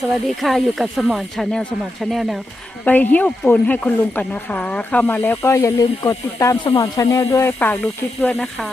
สวัสดีค่ะอยู่กับสมอนชาแนลสมอนชาแนลแนวไปหิ้วปูนให้คุณลุงกันนะคะ เข้ามาแล้วก็อย่าลืมกดติดตามสมอนชาแนลด้วยฝากดูคลิปด้วยนะคะ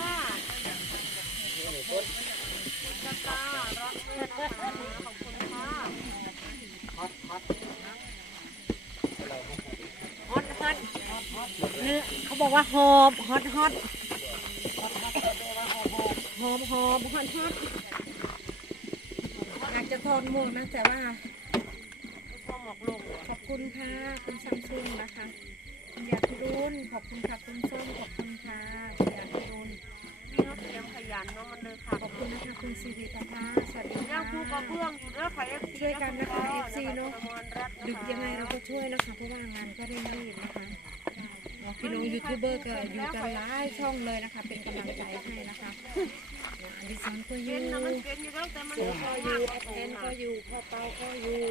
อเขาบอกว่าหอบฮอตฮอตหอมหอมฮอตฮอตอยากจะทอนหมวกนะแต่ว่า อบคุณค่ะ คุณซัมซุงนะคะ คุณยาพิรุณขอบคุณค่ะ คุณส้มขอบคุณค่ะคุณยาพิรุณพี่เขาเตรียมขยันเนาะมันเลยค่ะขอบคุณนะคะคุณสิริพัฒนาสวัสดีย่าค่ะงคู่กระเบื้องอยู่เด้อค่ะเอฟซีช่วยกันนะคะ FC เนอะดึกยังไงเราก็ช่วยนะคะ เพราะว่างานก็เร่งรีบนะคะพี่น้องยูทูบเบอร์ก็อยู่กันหลายช่องเลยนะคะ เป็นกำลังใจให้นะคะอดิสันก็อเป็ยู่นนะมันเป็นอยู่แล้วแต่มันโซก็อยู่แอดแอนก็อยู่พ่อเปาก็อยู่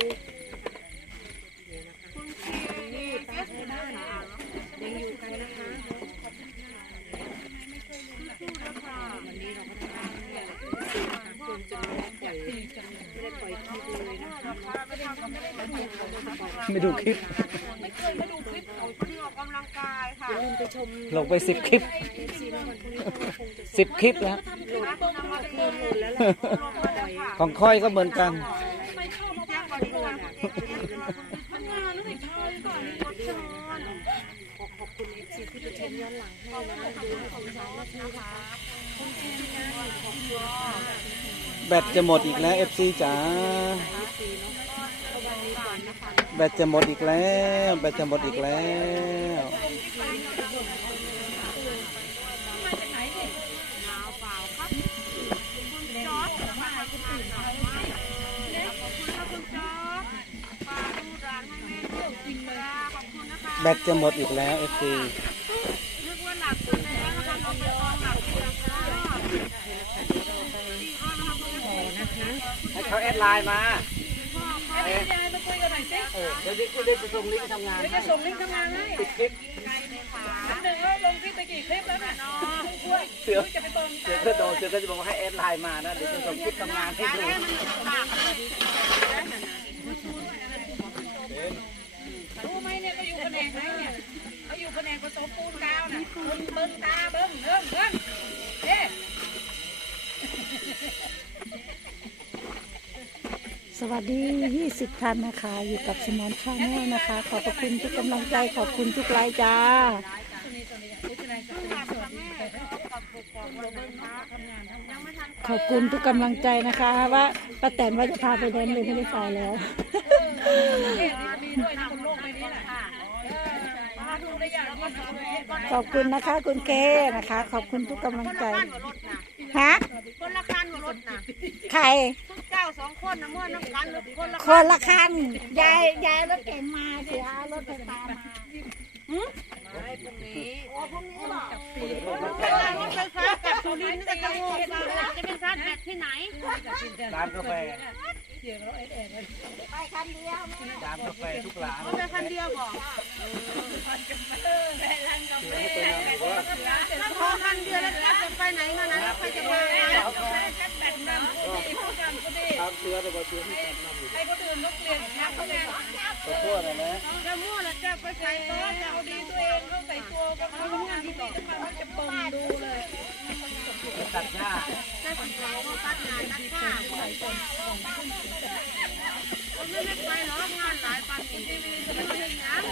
คุณชีนี่เฟป้าสไทยบ้าบ้านนยังอยู่กันนะคะสู้ๆนะคะวันนี้เราก็ได้บ้านเนี่ยนะคะคุณจะปล่อยไม่ได้ปล่อยคลิปเลยนะคะไม่ดูคลิปไม่เคยมาดูคลิปของคนที่ออกกำลังกายค่ะอย่าลืมไปชมลงไปสิบคลิปเอฟซีในวันพรุ่งนี้ก็คงจะสิบคลิปแล้วโหลดมาคืนหมดแล้วแหละลงมาแล้วค่ะของค่อยก็เหมือนกัน แจ้งบริการคุณเอฟเอสมันงานไม่ใช่ก่อนกดเชิญ ขอบคุณเอฟซีที่ไปชม ย้อนหลังให้นะดูให้สงสานะคะแอนะขอบคุณค่ะแบตจะหมดอีกแล้ว FC จ๋าแบตจะหมดอีกแล้ว แบตจะหมดอีกแล้วแบตจะหมดอีกแล้ว FC นึกว่าหนักไปแล้วนะคะน้องไปกองหนักไปแล้วค่ะ ให้ เขาแอดไลน์มาเออเดี๋ยวจะได้ไปส่งลิงก์ทำงานจะส่งลิงก์ทำงานให้ปิดคลิปเสือเสือก็โดนเสือก็จะบอกว่าให้แอดไลน์มานะเดี๋ยวจะส่งคลิปทำงานให้ดูรู้ไหมเนี่ยเขาอยู่แผนกไหนเนี่ยเขาอยู่แผนกผสมปูนกาวน่ะคุณเบิ้งตาเบิ้งเบิ้งเบิ้งเด้ สวัสดี 20ท่านนะคะ อยู่กับสมอนชาแนลนะคะ ขอบพระคุณทุกกำลังใจ ขอบคุณทุกไลค์จ้า ขอบคุณทุกกำลังใจนะคะ ว่าป้าแตนว่าจะพาไปเดินเลยไม่ได้ไปแล้วมีด้วยนะบนโลกใบนี้แหละมาดูได้อย่างนี้นะขอบคุณนะคะคุณเกนะคะ ขอบคุณทุกกำลังใจคันหัวรถนะฮะ คนละคันหัวรถนะใคร ทุกเจ้าสองคนนะมั่วน้ำกันหรือคนละคนละคันยายยายรถเก๋งมาเสียรถไฟฟ้ามาเป็นรถไฟฟ้ากับสุรินทร์ก็จะงงจะเป็นชาร์จแบตที่ไหนร้านกาแฟ ไปคันเดียวร้านกาแฟทุกร้านรถไปคันเดียวบอกพอคันเดียวแล้วจะไปไหนมานั้นไปจะมาตามเสือไปบอกเสือที่แปดนำอยู่ให้คนอื่นเขาเปลี่ยนนะเขาไง ขอโทษนะนะจะมั่วแล้วจะไปใส่ตัวจะเอาดีตัวเองเขาใส่ตัวก็เขาทำงานที่ต่อมาเขาจะปงดูเลยตัดหญ้าได้ผลเขาตัดงานตัดผ้าคนคนไม่ไปหรอกงานหลายปันทีวีจะไม่เห็นงาน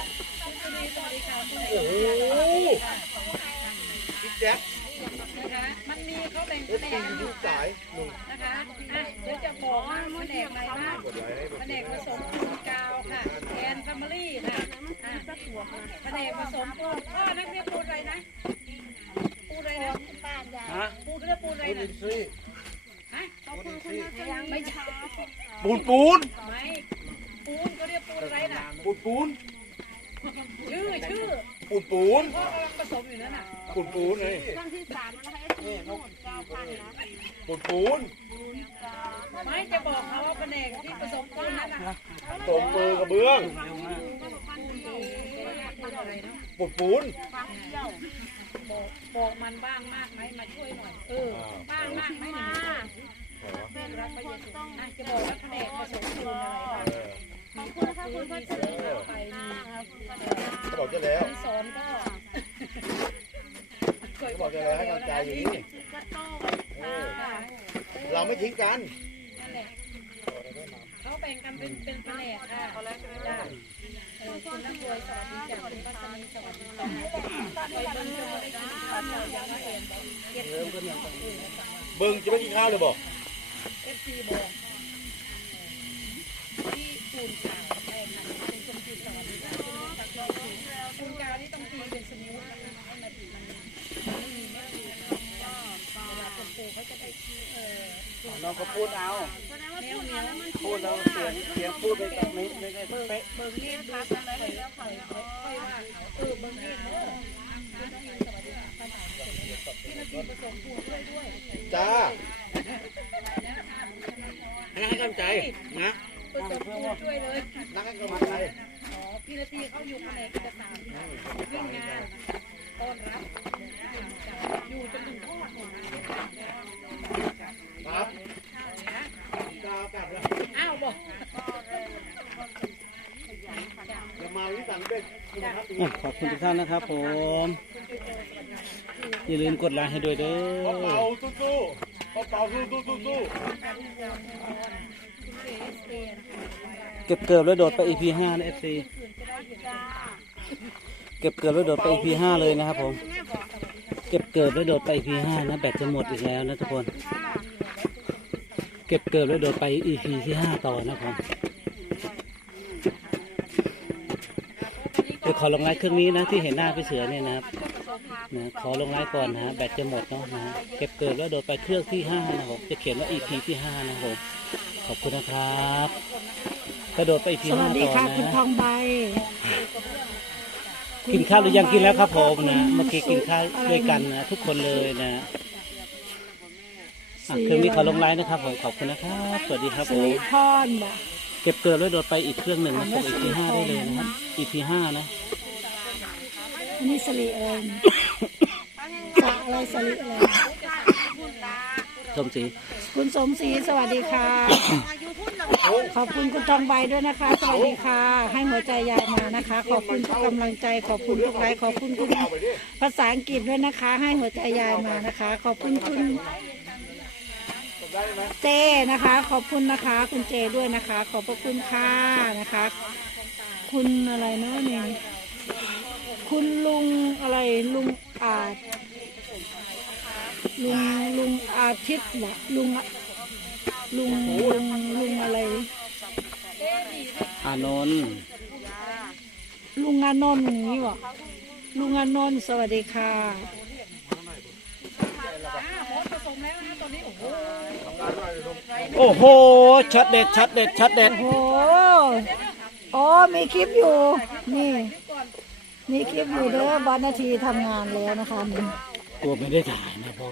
โอ้โหพี่แจ๊ค เขาแบ่งแผนกกันอยู่ค่ะนะคะอะเดี๋ยวจะบอกว่าแผนกอะไรบ้างแผนกผสมปูนกาวค่ะแอนแฟมิลี่ค่ะอะแผนกผสมปูนพ่อนักเรียนปูนอะไรนะปูนอะไรนะ ฮะ ปู นเรียกปูนอะไรนะฮะไม่ใช่ปูนปูนไม่ปูนเขาเรียกปูนอะไรน่ะปูนปูนชื่อชื่อปูนปูนพ่อกำลังผสมอยู่นั่นน่ะปูนปูนไงช่องที่สามนะคะเอฟซีทั้งหมดเก้าพันนะปูนปูนไม่จะบอกเขาว่าแผนกที่ผสมปูนนั่นน่ะตรงมือกระเบื้องปูนอะไรเนาะปูนปูน บอกบอกมันบ้างมากไหมมาช่วยหน่อย เออ บ้างมากไหมหนึ่งคนรักพระเยซูอะจะบอกว่าแผนกผสมปูนอะไรบ้างขอบคุณนะคะคุณพัชรีไปมีเขาบอกจะแล้วที่สอนก็เคยเขาบอกจะแล้วให้กำลังใจอยู่นี่กระโต้เออเราไม่ทิ้งกันนั่นแหละเขาแบ่งกันเป็นเป็นแผนกค่ะเขาแล้วใช่ไหมจ้าเออ คุณนักรวยสวัสดีจ้าคุณป้าสนีสวัสดีจ้าไปเบิ้งจนได้กินข้าวยังไม่เห็นเก็บเงินกันอย่างเบิ้งจะไม่กินข้าวเลยบอกเอฟซีบอกที่ปูนกาวแม่ค่ะเป็นคนจีนสวัสดีจ้าคุณตักยอดปูนกาวนี่ต้องตีเป็นสนิวให้มันมันไม่มีเม็ดปูนเวลาคนปูเขาจะไปเออน้องก็พูดเอา พูดแล้วเราเสียงเสียงพูดไม่ไม่ไม่ได้เป๊ะเบิ่งเรียกดูกันเลยแล้วค่อยค่อยว่าเขาเออเบิ่งเรียกเด้อองอินสวัสดีค่ะป้าจ๋าที่นาทีผสมปูนด้วยด้วยจ้าให้ให้กำลังใจนะผสมปูด้วยเลยนักให้กำลังใจอ๋อพี่นาทีเขาอยู่แผนกเอกสารวิ่งงานต้อนรับอยู่จนถึง อะขอบคุณทุกท่านนะครับผม อย่าลืมกดไลค์ให้ด้วยเด้อเป่าสู้สู้เขาเป่าสู้สู้สู้สู้เก็บเกือบแล้วโดดไป EP ห้านะ FC เก็บเกือบแล้วโดดไป EP ห้าเลยนะครับผม เก็บเกือบแล้วโดดไป EP ห้านะแบตจะหมดอีกแล้วนะทุกคน เก็บเกือบแล้วโดดไป EP ที่ห้าต่อนะครับยว ขอลงไลค์เครื่องนี้นะที่เห็นหน้าพี่เสือเนี่ยนะครับนะขอลงไลค์ก่อนนะฮะแบตจะหมดเนาะนะฮะเก็บเกิดแล้วโดดไปเครื่องที่ห้านะครับผมจะเขียนว่า EP ที่ห้านะครับผมขอบคุณนะครับกระโดดไป EP สวัห้าสดีต่อค่ะนะคุณทองใบกินข้าวหรือยังกินแล้วครับผมนะเมื่อกี้กินข้าวด้วยกันนะทุกคนเลยนะอะเครื่องนี้ขอลงไลน์นะครับผมขอบคุณนะครับสวัสดีครับสิผมริพรบอก เก็บเกิดแล้วโดดไปอีกเครื่องหนึ่งนะครับ EP ห้าได้เลยนะครับ EP ห้านะ อันนี้สลิอะไรเนี่ยสะอะไรสลิอะไรชมสีคุณสมศรีสวัสดีค่ะ ขอบคุณคุณทองใบด้วยนะคะ สวัสดีค่ะ ให้หัวใจยายมานะคะ ขอบคุณทุกกำลังใจ ขอบคุณทุกไลค์ขอบคุณคุณภาษาอังกฤษด้วยนะคะ ให้หัวใจยายมานะคะ ขอบคุณคุณ เจนะคะ ขอบคุณนะคะ คุณเจด้วยนะคะ ขอบพระคุณค่ะนะคะ คุณอะไรเนาะนี่คุณลุงอะไรลุงอาจลุงลุงอาทิตย์เหรอลุงลุงลุงลุงอะไรอานนท์ลุงอานนท์อย่างนี้วะลุงอานนท์สวัสดีค่ะ อ่าหมดผสมแล้วนะตอนนี้โอ้โห โอ้โหช็อตเด็ดช็อตเด็ดช็อตเด็ดโอ้โหอ๋อมีคลิปอยู่ นี่ มีคลิปอยู่เด้อบอสนาทีทำงานแล้วนะคะนี่ กลัวไม่ได้ถ่ายนะเพราะ